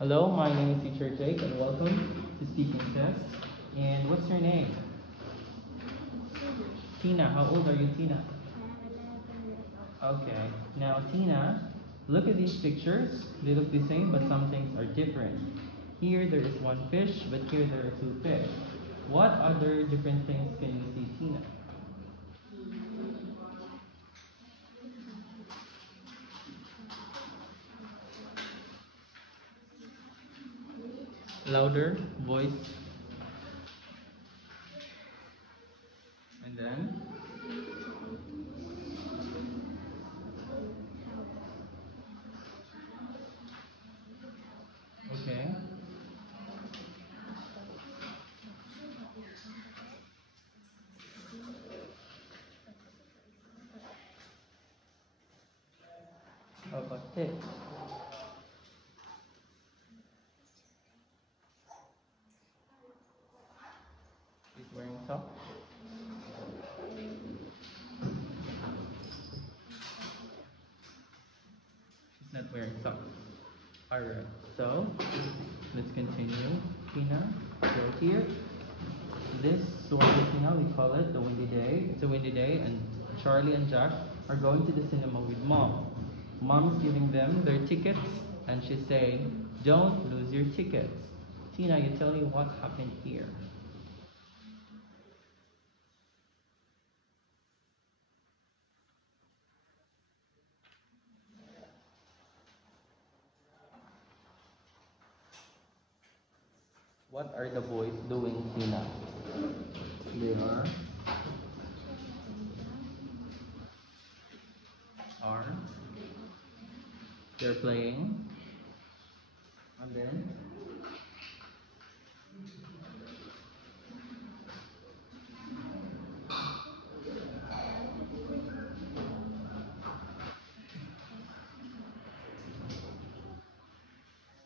Hello, my name is Teacher Jake, and welcome to Speaking Test. And what's your name? Tina. How old are you, Tina? Okay. Now, Tina, look at these pictures. They look the same, but some things are different. Here, there is one fish, but here there are two fish. What other different things can you see, Tina? Louder voice. And then, okay. How about this? He's wearing socks. She's not wearing socks. Alright, so let's continue. Tina, so here, this one, Tina, we call it the windy day. It's a windy day, and Charlie and Jack are going to the cinema with mom. Mom is giving them their tickets, and she's saying, "Don't lose your tickets." Tina, you tell me what happened here. What are the boys doing, Tina? They are, they're playing, and then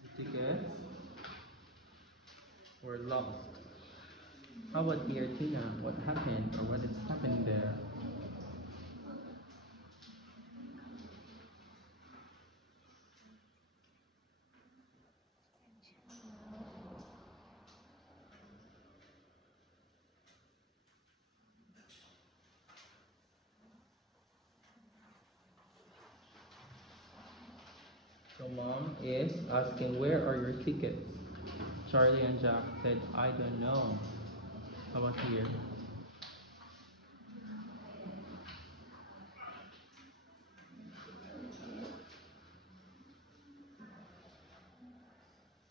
the tickets were lost. How about here, Tina? What happened or what is happening there? So mom is asking, where are your tickets? Charlie and Jack said, I don't know. How about here?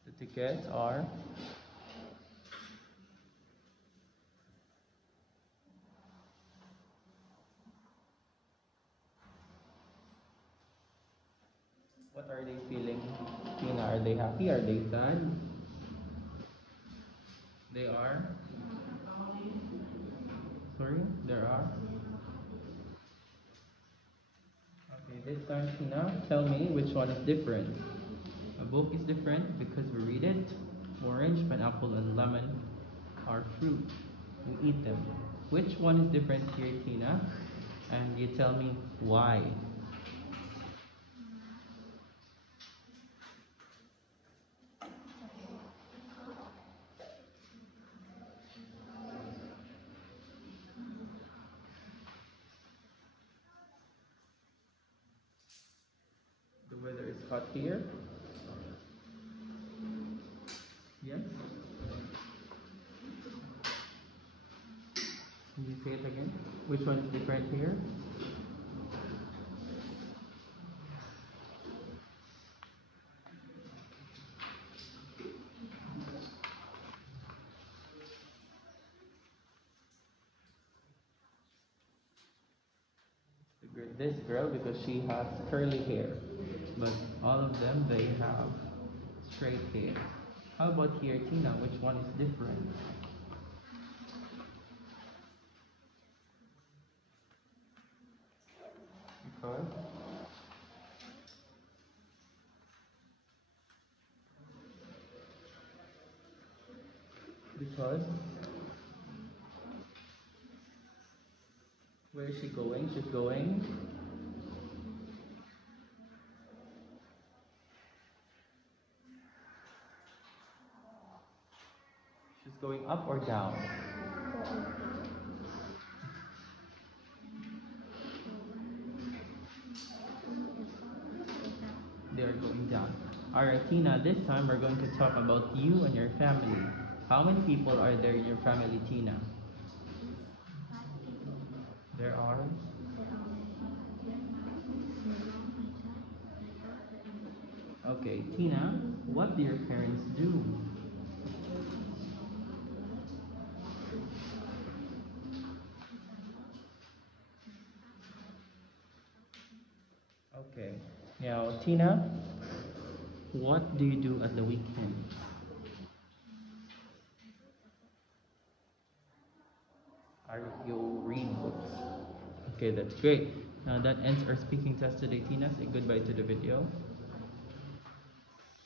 The tickets are, what are they feeling? Tina, are they happy? Are they sad? They are? Sorry, there are? Okay, this time, Tina, tell me which one is different. A book is different because we read it. Orange, pineapple, and lemon are fruit. We eat them. Which one is different here, Tina? And you tell me why. The weather is hot here. Yes? Can you say it again? Which one is different here? This girl because she has curly hair, but all of them they have straight hair. How about here, Tina? Which one is different? Because because where is she going? She's going. going up or down? They're going down. Alright, Tina, this time we're going to talk about you and your family. How many people are there in your family, Tina? There are? Okay, Tina, what do your parents do? Okay, now, Tina, what do you do at the weekend? Are you read books? Okay, that's great. Now that ends our speaking test today, Tina. Say goodbye to the video.